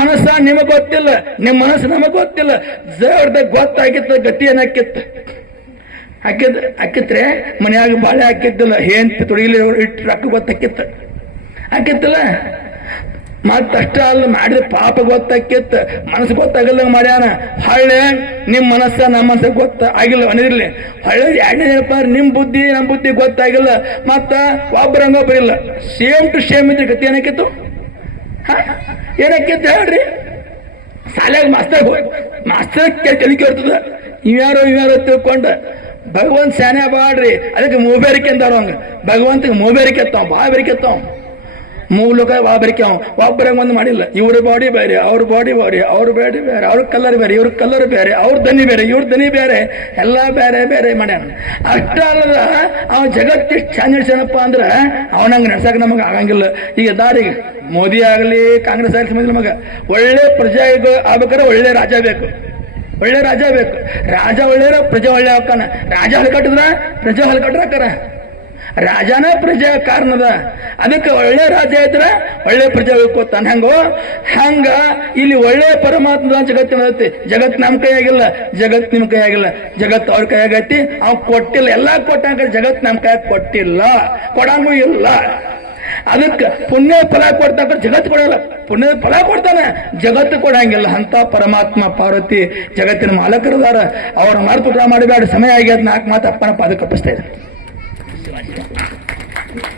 ಮನಸ್ಸ ನಿಮಗ್ ಗೊತ್ತಿಲ್ಲ, ನಿಮ್ ಮನಸ್ಸು ನಮಗ್ ಗೊತ್ತಿಲ್ಲ. ಜರ್ದ ಗೊತ್ತಾಗಿತ್ತ ಗತಿ ಏನಾಕಿತ್ತ ಹಾಕಿದ್ ಹಾಕಿತ್ರೆ ಮನೆಯಾಗ ಬಾಳೆ ಹಾಕಿದ್ದಿಲ್ಲ ಏನ್ ತೊಡಗಿಲಿ ಇಟ್ಟು ರೊಕ್ಕ ಗೊತ್ತಾಕಿತ್ತ. ಹಾಕಿತ್ತಲ್ಲ? ಮತ್ತಷ್ಟ ಅಲ್ಲ, ಮಾಡಿದ ಪಾಪ ಗೊತ್ತಾಕಿತ್ತ. ಮನಸ್ಸು ಗೊತ್ತಾಗಲ್ಲ ಮಾಡ್ಯಾನ. ಹಳ್ಳೆ, ನಿಮ್ ಮನಸ್ಸ ನಮ್ಮ ಮನಸ್ಸ ಗೊತ್ತ ಆಗಿಲ್ಲ ಅನಿರ್ಲಿ ಹಳ್ಳೆ ಎರಡನೇ ಏನಪ್ಪ ಅಂದ್ರೆ ನಿಮ್ ಬುದ್ಧಿ ನಮ್ಮ ಬುದ್ಧಿ ಗೊತ್ತಾಗಿಲ್ಲ. ಮತ್ತ ಒಬ್ಬರಂಗೊಬ್ಬರಿಲ್ಲ ಸೇಮ್ ಟು ಸೇಮ್ ಇದ್ರೆ ಗತಿ ಏನಾಕಿತ್ತು ಹ? ಏನಾಕಿತ್ತು ಹೇಳ್ರಿ? ಶಾಲೆಗೆ ಮಾಸ್ತರ್ ಮಾಸ್ತರ್ ಕಲಿಕೆ ಇರ್ತದ ಇವ್ಯಾರೋ ಇವ್ಯಾರೋ ತಿಳ್ಕೊಂಡು, ಭಗವಂತ ಸ್ಯಾನೆ ಬಾಡ್ರಿ ಅದಕ್ಕೆ ಮೂಬೇರಿಕೆ ಅಂತಾರ ಹಂಗೆ ಭಗವಂತಗೆ ಮೂಬೇರಿಕೆ ಎತ್ತಾವ ಬಾ ಬೇರಿಕೆ ಎತ್ತಾವ. ಮೂಲಕ ವಾಬರಿಕೆ ಒಬ್ಬರಂಗ ಒಂದು ಮಾಡಿಲ್ಲ. ಇವ್ರ ಬಾಡಿ ಬೇರೆ, ಅವ್ರ ಬಾಡಿ ಬೇರೆ, ಅವ್ರ ಬಾಡಿ ಬೇರೆ, ಅವ್ರ ಕಲರ್ ಬೇರೆ, ಇವ್ರ ಕಲರ್ ಬೇರೆ, ಅವ್ರ ದನಿ ಬೇರೆ, ಇವ್ರ ದನಿ ಬೇರೆ, ಎಲ್ಲ ಬೇರೆ ಬೇರೆ ಮಾಡ್ಯಾನ. ಅಷ್ಟ ಅಲ್ಲದ ಅವ ಜಗತ್ತಿಷ್ಟು ಚಂದ ನಡೆಸ್ಯಾನಪ್ಪ ಅಂದ್ರ ಅವನಂಗ ನಡ್ಸಕ್ ನಮಗ ಆಗಂಗಿಲ್ಲ. ಈಗ ದಾರಿಗೆ ಮೋದಿ ಆಗಲಿ, ಕಾಂಗ್ರೆಸ್ ಆಗಲಿ ನಮಗ. ಒಳ್ಳೆ ಪ್ರಜೆ ಆಗ್ಬೇಕಾದ್ರೆ ಒಳ್ಳೆ ರಾಜ ಬೇಕು. ಒಳ್ಳೆ ರಾಜ ಬೇಕು. ರಾಜ ಒಳ್ಳೆಯ ಪ್ರಜೆ ಒಳ್ಳೆ ಹಾಕಾನ ರಾಜ ಹಲ್ಕಟ್ಟಿದ್ರ ಪ್ರಜೆ ಹಲ್ಕಟ್ರಾಕರ ರಾಜನ ಪ್ರಜೆ ಕಾರಣದ. ಅದಕ್ಕೆ ಒಳ್ಳೆ ರಾಜ ಇದ್ರ ಒಳ್ಳೆ ಪ್ರಜೆ ಉಳ್ಕೋತಾನ ಹೆಂಗೋ? ಹಂಗ? ಇಲ್ಲಿ ಒಳ್ಳೆ ಪರಮಾತ್ಮದ ಜಗತ್ತಿನ ಐತಿ ಜಗತ್ ನಮ್ ಕೈಯಾಗಿಲ್ಲ, ಜಗತ್ ನಿಮ್ ಕೈಯಾಗಿಲ್ಲ. ಜಗತ್ ಅವ್ರ ಕೈಯಾಗೈತಿ ಅವ್ ಕೊಟ್ಟಿಲ್ಲ. ಎಲ್ಲಾ ಕೊಟ್ಟಾಗ ಜಗತ್ ನಮ್ ಕೈಯಾಗ ಕೊಟ್ಟಿಲ್ಲ. ಕೊಡಂಗೂ ಇಲ್ಲ. ಅದಕ್ಕೆ ಪುಣ್ಯ ಫಲ ಕೊಡ್ತಕ್ಕ ಜಗತ್ ಕೊಡಲ್ಲ. ಪುಣ್ಯದ ಫಲ ಕೊಡ್ತಾನೆ. ಜಗತ್ತು ಕೊಡಂಗಿಲ್ಲ. ಅಂತ ಪರಮಾತ್ಮ ಪಾರ್ವತಿ ಜಗತ್ತಿನ ಮಾಲಕರದಾರ ಅವರ ಮರ್ತು ಊಟ ಮಾಡಬೇಡ ಸಮಯ ಆಗ್ಯದ ನಾಲ್ಕು ಮಾತು ಅಪ್ಪನ ಪಾದ ಕಪ್ಪಿಸ್ತಾ ಇದ್ದಾರೆ ってはいる。